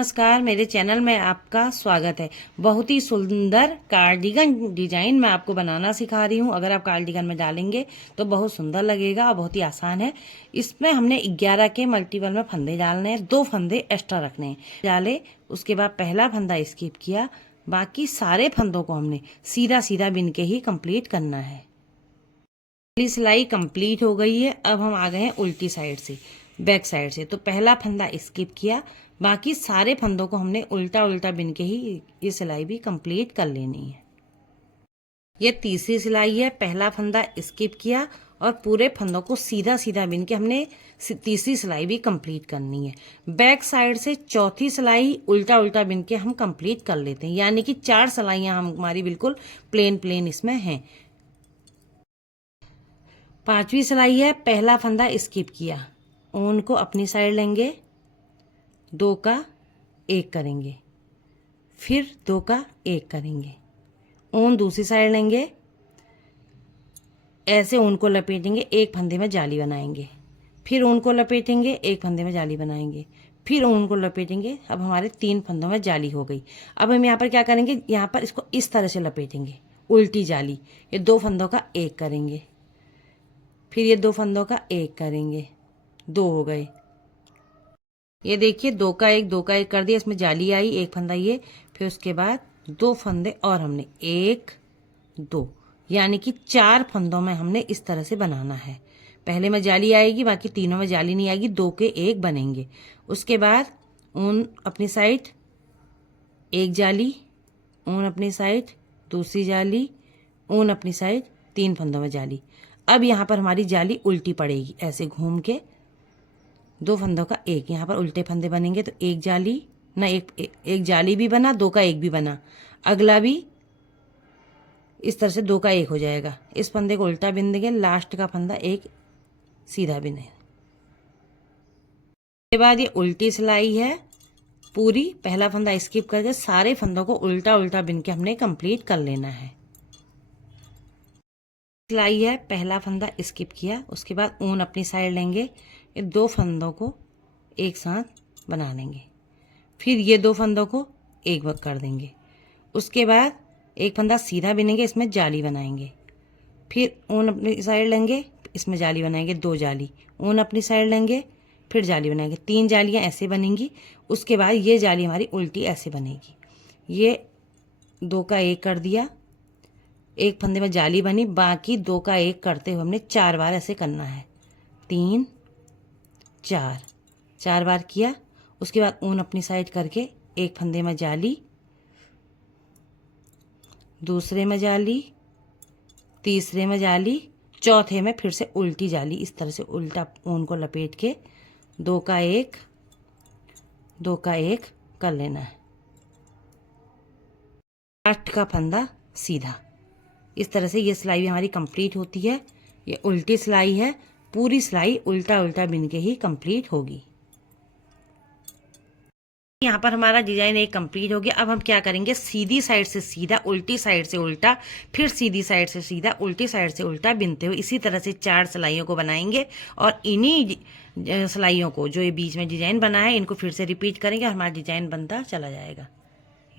नमस्कार, मेरे चैनल में आपका स्वागत है। बहुत ही सुंदर कार्डिगन डिजाइन मैं आपको बनाना सिखा रही हूँ। अगर आप कार्डिगन में डालेंगे तो बहुत सुंदर लगेगा और बहुत ही आसान है। इसमें हमने 11 के मल्टीपल में फंदे डालने हैं, 2 फंदे एक्स्ट्रा रखने हैं। डाले, उसके बाद पहला फंदा स्किप किया, बाकी सारे फंदों को हमने सीधा सीधा बिन के ही कंप्लीट करना है। पहली सिलाई कंप्लीट हो गई है। अब हम आ गए हैं उल्टी साइड से, बैक साइड से। तो पहला फंदा स्किप किया, बाकी सारे फंदों को हमने उल्टा उल्टा बिन के ही ये सिलाई भी कंप्लीट कर लेनी है। ये तीसरी सिलाई है। पहला फंदा स्किप किया और पूरे फंदों को सीधा सीधा बिन के हमने तीसरी सिलाई भी कंप्लीट करनी है। बैक साइड से चौथी सिलाई उल्टा उल्टा बिन के हम कंप्लीट कर लेते हैं, यानी कि 4 सिलाइयां हमारी बिल्कुल प्लेन प्लेन इसमें हैं। पांचवी सिलाई है। पहला फंदा स्किप किया, ऊन को अपनी साइड लेंगे, 2 का 1 करेंगे, फिर 2 का 1 करेंगे, ऊन दूसरी साइड लेंगे, ऐसे ऊन को लपेटेंगे, एक फंदे में जाली बनाएंगे, फिर ऊन को लपेटेंगे, एक फंदे में जाली बनाएंगे, फिर ऊन को लपेटेंगे। अब हमारे 3 फंदों में जाली हो गई। अब हम यहाँ पर क्या करेंगे, यहाँ पर इसको इस तरह से लपेटेंगे, उल्टी जाली। ये 2 फंदों का 1 करेंगे, फिर ये 2 फंदों का 1 करेंगे, 2 हो गए। ये देखिए 2 का 1 कर दिया, इसमें जाली आई, एक फंदा ये, फिर उसके बाद 2 फंदे और हमने 1 2, यानी कि 4 फंदों में हमने इस तरह से बनाना है। पहले में जाली आएगी, बाकी तीनों में जाली नहीं आएगी, 2 के 1 बनेंगे। उसके बाद ऊन अपनी साइड, एक जाली, ऊन अपनी साइड, दूसरी जाली, ऊन अपनी साइड, 3 फंदों में जाली। अब यहाँ पर हमारी जाली उल्टी पड़ेगी, ऐसे घूम के 2 फंदों का 1, यहाँ पर उल्टे फंदे बनेंगे तो एक जाली ना, एक जाली भी बना, 2 का 1 भी बना, अगला भी इस तरह से 2 का 1 हो जाएगा। इस फंदे को उल्टा बिन देंगे, लास्ट का फंदा 1 सीधा बिने। उसके बाद ये उल्टी सिलाई है पूरी। पहला फंदा स्किप करके सारे फंदों को उल्टा उल्टा बिन के हमने कंप्लीट कर लेना है। सिलाई है। पहला फंदा स्किप किया, उसके बाद ऊन अपनी साइड लेंगे, ये 2 फंदों को एक साथ बना लेंगे, फिर ये 2 फंदों को एक वक्त कर देंगे। उसके बाद एक फंदा सीधा बिनेंगे, इसमें जाली बनाएंगे, फिर ऊन अपनी साइड लेंगे, इसमें जाली बनाएंगे, 2 जाली, ऊन अपनी साइड लेंगे, फिर जाली बनाएंगे, 3 जालियां ऐसे बनेंगी। उसके बाद ये जाली हमारी उल्टी ऐसे बनेगी। ये 2 का 1 कर दिया, एक फंदे में जाली बनी, बाकी 2 का 1 करते हुए हमने 4 बार ऐसे करना है, 3 4, 4 बार किया। उसके बाद ऊन अपनी साइड करके एक फंदे में जाली, दूसरे में जाली, तीसरे में जाली, चौथे में फिर से उल्टी जाली, इस तरह से उल्टा ऊन को लपेट के 2 का 1 2 का 1 कर लेना है। लास्ट का फंदा सीधा। इस तरह से ये सिलाई भी हमारी कंप्लीट होती है। ये उल्टी सिलाई है, पूरी सिलाई उल्टा उल्टा बिन के ही कंप्लीट होगी। यहाँ पर हमारा डिजाइन एक कंप्लीट हो गया। अब हम क्या करेंगे, सीधी साइड से सीधा, उल्टी साइड से उल्टा, फिर सीधी साइड से सीधा, उल्टी साइड से उल्टा बिनते हुए इसी तरह से 4 सिलाइयों को बनाएंगे और इन्हीं सिलाइयों को जो ये बीच में डिजाइन बना है इनको फिर से रिपीट करेंगे और हमारा डिजाइन बनता चला जाएगा।